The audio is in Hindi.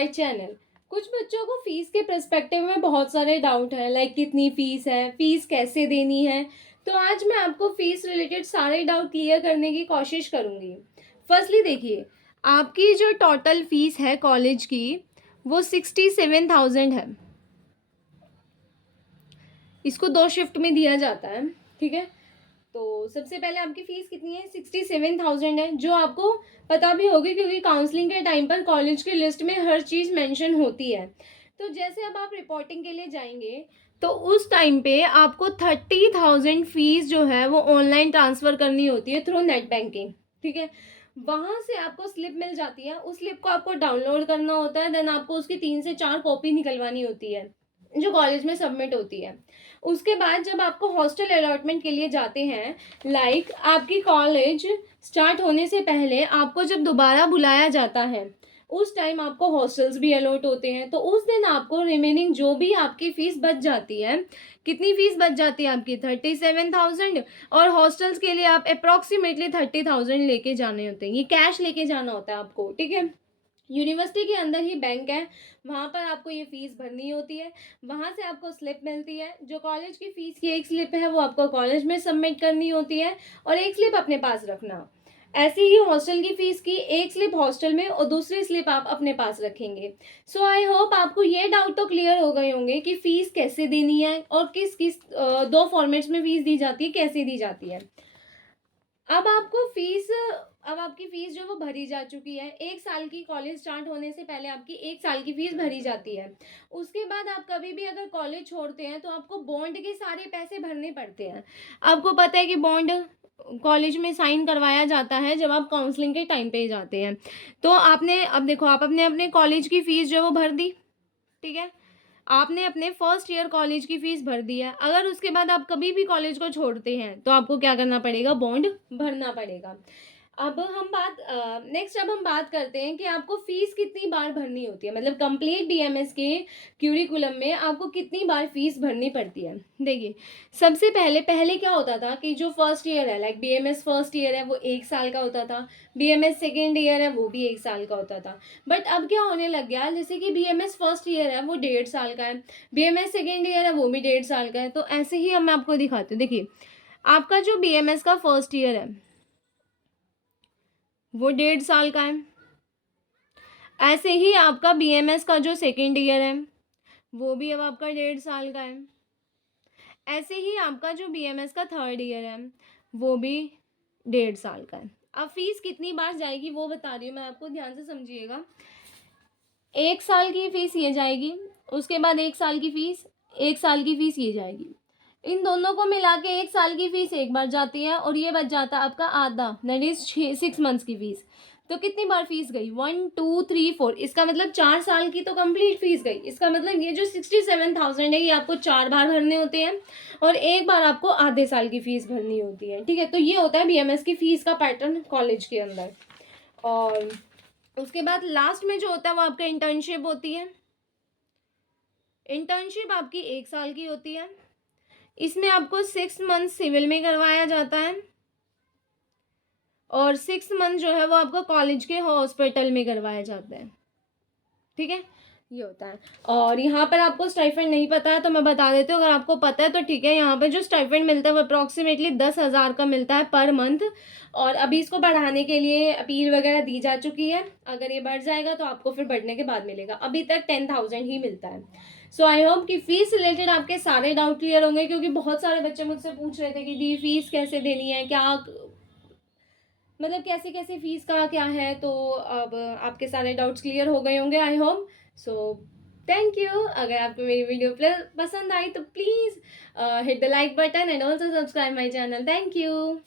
My channel. कुछ बच्चों को फीस के पर्सपेक्टिव में बहुत सारे डाउट है, लाइक कितनी फीस है, फीस कैसे देनी है। तो आज मैं आपको फीस रिलेटेड सारे डाउट क्लियर करने की कोशिश करूँगी। फर्स्टली देखिए, आपकी जो टोटल फीस है कॉलेज की वो 67,000 है। इसको 2 शिफ्ट में दिया जाता है, ठीक है। तो सबसे पहले आपकी फ़ीस कितनी है, 67,000 है, जो आपको पता भी होगी क्योंकि काउंसलिंग के टाइम पर कॉलेज की लिस्ट में हर चीज़ मेंशन होती है। तो जैसे अब आप रिपोर्टिंग के लिए जाएंगे तो उस टाइम पे आपको 30,000 फ़ीस जो है वो ऑनलाइन ट्रांसफ़र करनी होती है थ्रू नेट बैंकिंग, ठीक है। वहाँ से आपको स्लिप मिल जाती है, उस स्लिप को आपको डाउनलोड करना होता है, देन आपको उसकी 3 से 4 कॉपी निकलवानी होती है जो कॉलेज में सबमिट होती है। उसके बाद जब आपको हॉस्टल अलॉटमेंट के लिए जाते हैं, लाइक आपकी कॉलेज स्टार्ट होने से पहले आपको जब दोबारा बुलाया जाता है उस टाइम आपको हॉस्टल्स भी अलॉट होते हैं। तो उस दिन आपको रिमेनिंग जो भी आपकी फ़ीस बच जाती है, कितनी फ़ीस बच जाती है आपकी 37,000, और हॉस्टल्स के लिए आप अप्रॉक्सीमेटली 30,000 लेके जाने होते हैं। ये कैश लेके जाना होता है आपको, ठीक है। यूनिवर्सिटी के अंदर ही बैंक है, वहाँ पर आपको ये फ़ीस भरनी होती है। वहाँ से आपको स्लिप मिलती है, जो कॉलेज की फ़ीस की एक स्लिप है वो आपको कॉलेज में सबमिट करनी होती है और एक स्लिप अपने पास रखना। ऐसे ही हॉस्टल की फ़ीस की एक स्लिप हॉस्टल में और दूसरी स्लिप आप अपने पास रखेंगे। सो आई होप आपको ये डाउट तो क्लियर हो गए होंगे कि फ़ीस कैसे देनी है और किस किस 2 फॉर्मेट्स में फ़ीस दी जाती है, कैसे दी जाती है। अब आपको फीस अब आपकी फ़ीस जो वो भरी जा चुकी है। 1 साल की कॉलेज स्टार्ट होने से पहले आपकी 1 साल की फ़ीस भरी जाती है। उसके बाद आप कभी भी अगर कॉलेज छोड़ते हैं तो आपको बॉन्ड के सारे पैसे भरने पड़ते हैं। आपको पता है कि बॉन्ड कॉलेज में साइन करवाया जाता है जब आप काउंसलिंग के टाइम पे जाते हैं। तो आपने अब देखो, आप अपने अपने कॉलेज की फ़ीस जो है वो भर दी, ठीक है। आपने अपने फर्स्ट ईयर कॉलेज की फ़ीस भर दी है। अगर उसके बाद आप कभी भी कॉलेज को छोड़ते हैं तो आपको क्या करना पड़ेगा, बॉन्ड भरना पड़ेगा। अब हम बात करते हैं कि आपको फ़ीस कितनी बार भरनी होती है, मतलब कंप्लीट बीएमएस के क्यूरिकुलम में आपको कितनी बार फ़ीस भरनी पड़ती है। देखिए, सबसे पहले पहले क्या होता था कि जो फर्स्ट ईयर है, लाइक बीएमएस फर्स्ट ईयर है वो 1 साल का होता था, बीएमएस सेकेंड ईयर है वो भी 1 साल का होता था। बट अब क्या होने लग गया, जैसे कि बीएमएस फर्स्ट ईयर है वो 1.5 साल का है, बीएमएस सेकेंड ईयर है वो भी 1.5 साल का है। तो ऐसे ही हम आपको दिखाते हैं। देखिए, आपका जो बीएमएस का फर्स्ट ईयर है वो 1.5 साल का है। ऐसे ही आपका बीएमएस का जो सेकेंड ईयर है वो भी अब आपका 1.5 साल का है। ऐसे ही आपका जो बीएमएस का थर्ड ईयर है वो भी 1.5 साल का है। अब फीस कितनी बार जाएगी वो बता रही हूँ मैं आपको, ध्यान से समझिएगा। 1 साल की फ़ीस ये जाएगी, उसके बाद 1 साल की फ़ीस, 1 साल की फ़ीस ये जाएगी। इन दोनों को मिला के 1 साल की फ़ीस एक बार जाती है और ये बच जाता है आपका आधा, दैट इज़ 6 मंथ्स की फ़ीस। तो कितनी बार फ़ीस गई, 1 2 3 4, इसका मतलब 4 साल की तो कंप्लीट फ़ीस गई। इसका मतलब ये जो 67,000 है ये आपको 4 बार भरने होते हैं और एक बार आपको आधे साल की फ़ीस भरनी होती है, ठीक है। तो ये होता है बीएमएस की फ़ीस का पैटर्न कॉलेज के अंदर। और उसके बाद लास्ट में जो होता है वो आपका इंटर्नशिप होती है। इंटर्नशिप आपकी 1 साल की होती है। इसमें आपको 6 मंथ सिविल में करवाया जाता है और 6 मंथ जो है वो आपको कॉलेज के हॉस्पिटल में करवाया जाता है, ठीक है। ये होता है। और यहाँ पर आपको स्टाइपेंड नहीं पता है तो मैं बता देती हूँ, अगर आपको पता है तो ठीक है। यहाँ पर जो स्टाइपेंड मिलता है वो अप्रॉक्सीमेटली 10,000 का मिलता है पर मंथ, और अभी इसको बढ़ाने के लिए अपील वगैरह दी जा चुकी है। अगर ये बढ़ जाएगा तो आपको फिर बढ़ने के बाद मिलेगा, अभी तक 10,000 ही मिलता है। सो आई होप कि फ़ीस रिलेटेड आपके सारे डाउट क्लियर होंगे, क्योंकि बहुत सारे बच्चे मुझसे पूछ रहे थे कि दी फ़ीस कैसे देनी है, क्या मतलब कैसे कैसे फ़ीस का क्या है। तो अब आपके सारे डाउट्स क्लियर हो गए होंगे, I hope. So thank you. अगर आपको मेरी वीडियो पसंद आई तो please hit the like button and also subscribe my channel. Thank you.